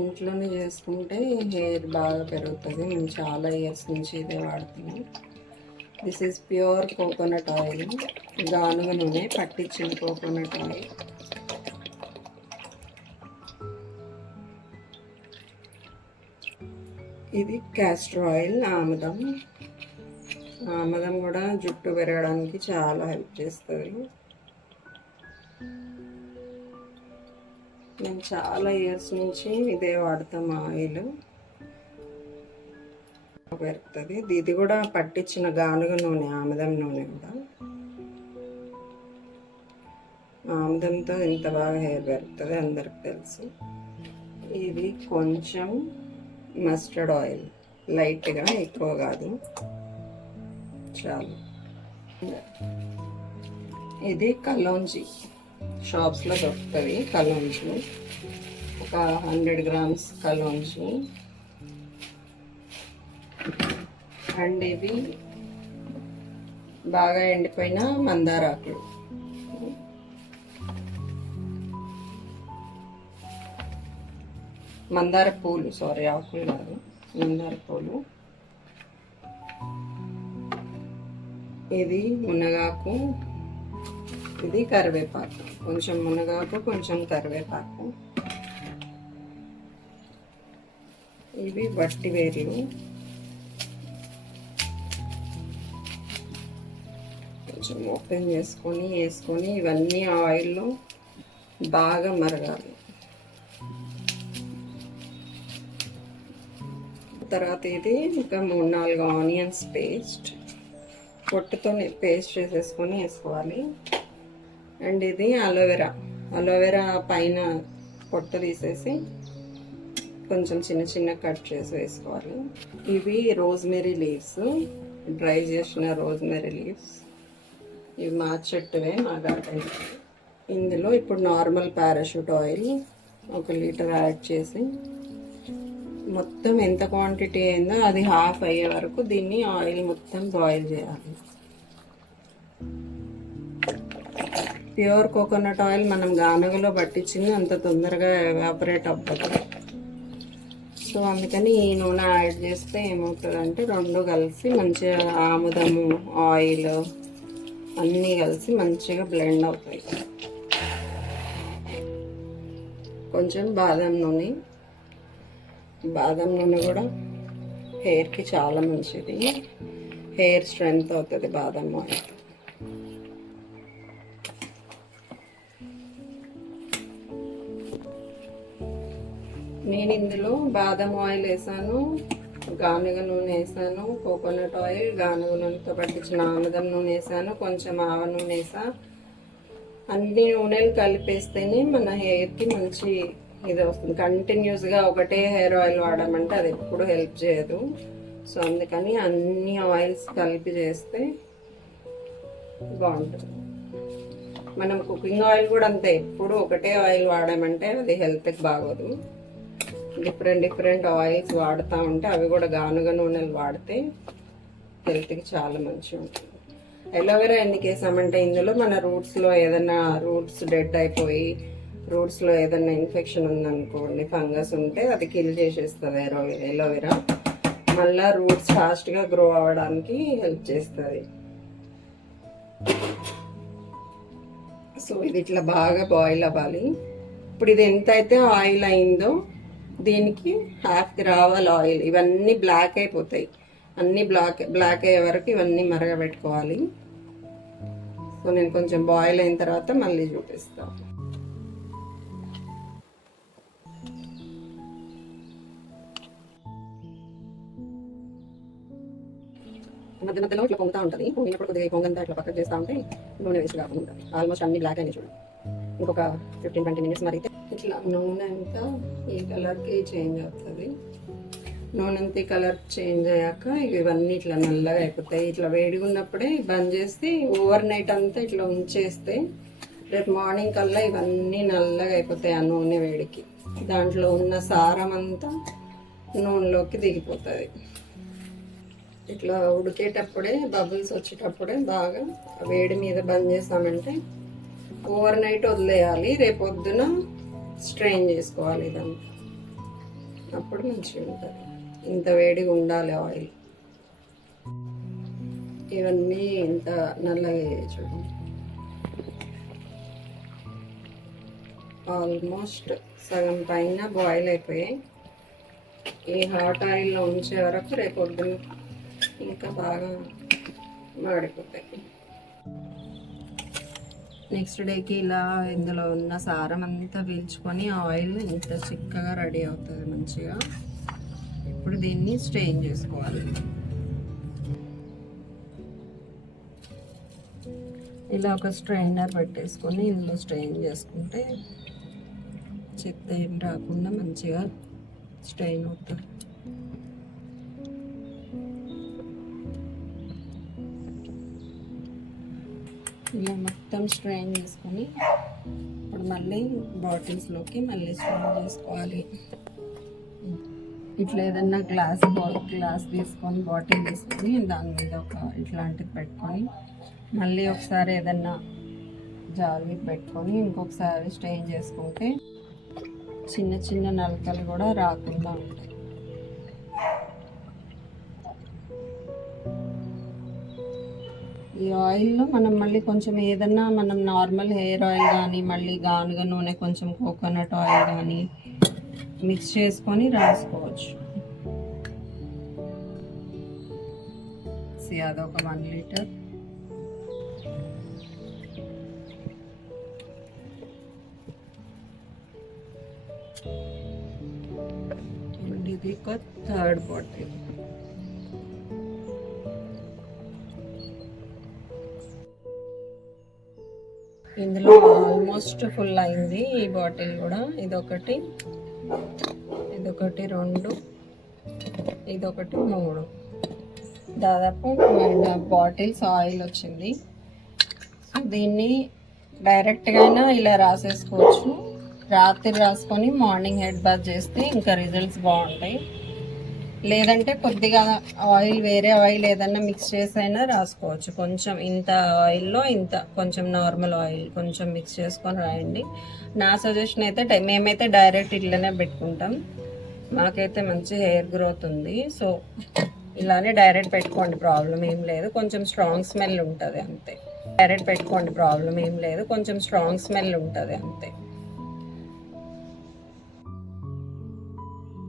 ఇంట్లోనే చేసుకుంటే హెయిర్ బాగా పెరుగుతుంది. మేము చాలా ఇయర్స్ నుంచి ఇదే వాడుతున్నాం. This is pure coconut oil, గానుగ నూనె పట్టించిన కోకోనట్ ఆయిల్. ఇది క్యాస్టర్ ఆయిల్, ఆముదం. ఆముదం కూడా జుట్టు పెరగడానికి చాలా హెల్ప్ చేస్తుంది. మేము చాలా ఇయర్స్ నుంచి ఇదే వాడతాం. ఆయిల్ పెరుగుతుంది. ఇది కూడా పట్టించిన గానుగ నూనె, ఆముదం నూనె కూడా. ఆముదంతో ఇంత బాగా హెయిర్ పెరుగుతుంది అందరికి తెలుసు. ఇది కొంచెం మస్టర్డ్ ఆయిల్, లైట్గా, ఎక్కువ కాదు, చాలు. ఇది కలోంజీ, షాప్స్లో దొరుకుతుంది కలోంజీ. ఒక 100 grams కలోంజీ. అండ్ ఇవి బాగా ఎండిపోయిన మందారాకులు. మందార పూలు, సారీ, ఆకులు కాదు, మందార పూలు. ఇది మునగాకు, ఇది కరివేపాకు. కొంచెం మునగాకు, కొంచెం కరివేపాకు. ఇవి వట్టి వేర్లు. కొంచెం ఓపెన్ చేసుకొని వేసుకొని ఇవన్నీ ఆయిల్లో బాగా మరగాలి. తర్వాత ఇది ఇంకా 3-4 ఆనియన్స్ పేస్ట్, పొట్టుతో పేస్ట్ చేసేసుకొని వేసుకోవాలి. అండ్ ఇది అలోవెరా. అలోవెరా పైన పొట్టు తీసేసి కొంచెం చిన్న చిన్న కట్ చేసి వేసుకోవాలి. ఇవి రోజ్మెరీ లీవ్స్, డ్రై చేసిన రోజ్మెరీ లీవ్స్. ఇవి మా చెట్టువే, మా గార్డెన్. ఇందులో ఇప్పుడు normal parachute oil 1 litre add చేసి మొత్తం ఎంత క్వాంటిటీ అయిందో అది హాఫ్ అయ్యే వరకు దీన్ని ఆయిల్ మొత్తం బాయిల్ చేయాలి. ప్యూర్ కోకోనట్ ఆయిల్ మనం గానుగలో పట్టించింది అంత తొందరగా ఎవాపరేట్ అవ్వదు. సో అందుకని ఈ నూనె యాడ్ చేస్తే ఏమవుతుందంటే రెండు కలిసి మంచిగా ఆముదము, ఆయిల్ అన్నీ కలిసి మంచిగా బ్లెండ్ అవుతాయి. కొంచెం బాదం నూనె. బాదం నూనె కూడా హెయిర్కి చాలా మంచిది, హెయిర్ స్ట్రెంగ్త్ అవుతుంది బాదం ఆయిల్. నేను ఇందులో బాదం ఆయిల్ వేసాను, గానుగ నూనె వేసాను, కోకోనట్ ఆయిల్, గానుగ నూనెతో పట్టించిన ఆముదం నూనె వేసాను, కొంచెం ఆవ నూనె వేసా. అన్ని నూనెలు కలిపేస్తేనే మన హెయిర్కి మంచి ఇది వస్తుంది. కంటిన్యూస్గా ఒకటే హెయిర్ ఆయిల్ వాడమంటే అది ఎప్పుడు హెల్ప్ చేయదు. సో అందుకని అన్ని ఆయిల్స్ కలిపి చేస్తే బాగుంటుంది. మనం కుకింగ్ ఆయిల్ కూడా అంతే, ఎప్పుడు ఒకటే ఆయిల్ వాడామంటే అది హెల్త్కి బాగోదు. డిఫరెంట్ ఆయిల్స్ వాడుతూ ఉంటే, అవి కూడా గానుగ నూనెలు వాడితే హెల్త్కి చాలా మంచిగా ఉంటుంది. ఎలోవెరా ఎందుకు వేసామంటే ఇందులో మన రూట్స్లో ఏదైనా రూట్స్ డెడ్ అయిపోయి రూట్స్లో ఏదైనా ఇన్ఫెక్షన్ ఉందనుకోండి, ఫంగస్ ఉంటే అది కిల్ చేసేస్తుంది ఎలోవెరా. మళ్ళీ రూట్స్ ఫాస్ట్గా గ్రో అవ్వడానికి హెల్ప్ చేస్తుంది. సో ఇది ఇట్లా బాగా బాయిల్ అవ్వాలి. ఇప్పుడు ఇది ఎంత అయితే ఆయిల్ అయిందో దీనికి హాఫ్కి రావాలి ఆయిల్. ఇవన్నీ బ్లాక్ అయిపోతాయి, అన్నీ బ్లాక్ అయ్యే వరకు ఇవన్నీ మరగబెట్టుకోవాలి. సో నేను కొంచెం బాయిల్ అయిన తర్వాత మళ్ళీ చూపిస్తాను. మధ్యలో ఇట్లా పొంగుతూ ఉంటుంది. పొంగినప్పుడు కొద్దిగా పొంగంతా ఇట్లా పక్కకు చేస్తూ ఉంటే నూనె వేస్ట్ కాకుండా ఉంటుంది. ఆల్మోస్ట్ అన్ని బ్లాక్ అయినాయి చూడండి. ఇంకొక 15-20 minutes మరిగితే ఇట్లా నూనె అంతా ఈ కలర్కి చేంజ్ అవుతుంది. నూనె అంతా ఈ కలర్ చేంజ్ అయ్యాక ఇవన్నీ ఇట్లా నల్లగా అయిపోతాయి. ఇట్లా వేడిగా ఉన్నప్పుడే బంద్ చేసి ఓవర్ నైట్ అంతా ఇట్లా ఉంచేస్తే రేపు మార్నింగ్ కల్లా ఇవన్నీ నల్లగా అయిపోతాయి. ఆ నూనె వేడికి దాంట్లో ఉన్న సారం అంతా నూనెలోకి దిగిపోతుంది. ఇట్లా ఉడికేటప్పుడే బబుల్స్ వచ్చేటప్పుడే బాగా వేడి మీద బంద్ చేసామంటే ఓవర్ నైట్ వదిలేయాలి. రేపు పొద్దున స్ట్రెయిన్ చేసుకోవాలి ఇదంతా. అప్పుడు మంచిగా ఉంటుంది. ఇంత వేడిగా ఉండాలి ఆయిల్. ఇవన్నీ ఇంత నల్లగా చూడండి. ఆల్మోస్ట్ సగం పైన బాయిల్ అయిపోయాయి. ఈ హాట్ ఆయిల్లో ఉంచే వరకు రేపు పొద్దున ఇంకా బాగా మాడిపోతాయి. నెక్స్ట్ డేకి ఇలా ఇందులో ఉన్న సారం అంతా పీల్చుకొని ఆయిల్ ఇంత చిక్కగా రెడీ అవుతుంది మంచిగా. ఇప్పుడు దీన్ని స్ట్రెయిన్ చేసుకోవాలి. ఇలా ఒక స్ట్రైనర్ పెట్టేసుకొని ఇందులో స్ట్రెయిన్ చేసుకుంటే చెత్త ఏం రాకుండా మంచిగా స్ట్రెయిన్ అవుతుంది. ఇలా మొత్తం స్ట్రెయిన్ చేసుకొని ఇప్పుడు మళ్ళీ బాటిల్స్లోకి మళ్ళీ స్ట్రెయిన్ చేసుకోవాలి. ఇట్లా ఏదన్నా గ్లాస్ తీసుకొని బాటిల్ తీసుకొని దాని మీద ఒక ఇట్లాంటిది పెట్టుకొని మళ్ళీ ఒకసారి ఏదన్నా జాలి పెట్టుకొని ఇంకొకసారి స్ట్రెయిన్ చేసుకుంటే చిన్న చిన్న నలకలు కూడా రాకుండా ఉంటాయి. ఈ ఆయిల్లో మనం మళ్ళీ కొంచెం ఏదన్నా మనం నార్మల్ హెయిర్ ఆయిల్ కానీ మళ్ళీ గానుగ నూనె కొంచెం కోకోనట్ ఆయిల్ కానీ మిక్స్ చేసుకొని రాసుకోవచ్చు. అదొక 1 లీటర్. ఇది ఒక 3rd బాటిల్. ఇందులో ఆల్మోస్ట్ ఫుల్ అయింది ఈ బాటిల్ కూడా. ఇదొకటి 2, ఇదొకటి 3, దాదాపు 9 బాటిల్స్ ఆయిల్ వచ్చింది. సో దీన్ని డైరెక్ట్గా అయినా ఇలా రాసేసుకోవచ్చు. రాత్రి రాసుకొని మార్నింగ్ హెడ్ బాత్ చేస్తే ఇంకా రిజల్ట్స్ బాగుంటాయి. లేదంటే కొద్దిగా ఆయిల్, వేరే ఆయిల్ ఏదన్నా మిక్స్ చేసి అయినా రాసుకోవచ్చు. కొంచెం ఇంత ఆయిల్లో ఇంత కొంచెం నార్మల్ ఆయిల్ కొంచెం మిక్స్ చేసుకొని రాయండి. నా సజెషన్ అయితే మేమైతే డైరెక్ట్ ఇట్లనే పెట్టుకుంటాం. మాకైతే మంచి హెయిర్ గ్రోత్ ఉంది. సో ఇలానే డైరెక్ట్ పెట్టుకోండి, ప్రాబ్లం ఏం లేదు. కొంచెం స్ట్రాంగ్ స్మెల్ ఉంటుంది అంతే. డైరెక్ట్ పెట్టుకోండి, ప్రాబ్లం ఏం లేదు. కొంచెం స్ట్రాంగ్ స్మెల్ ఉంటుంది అంతే.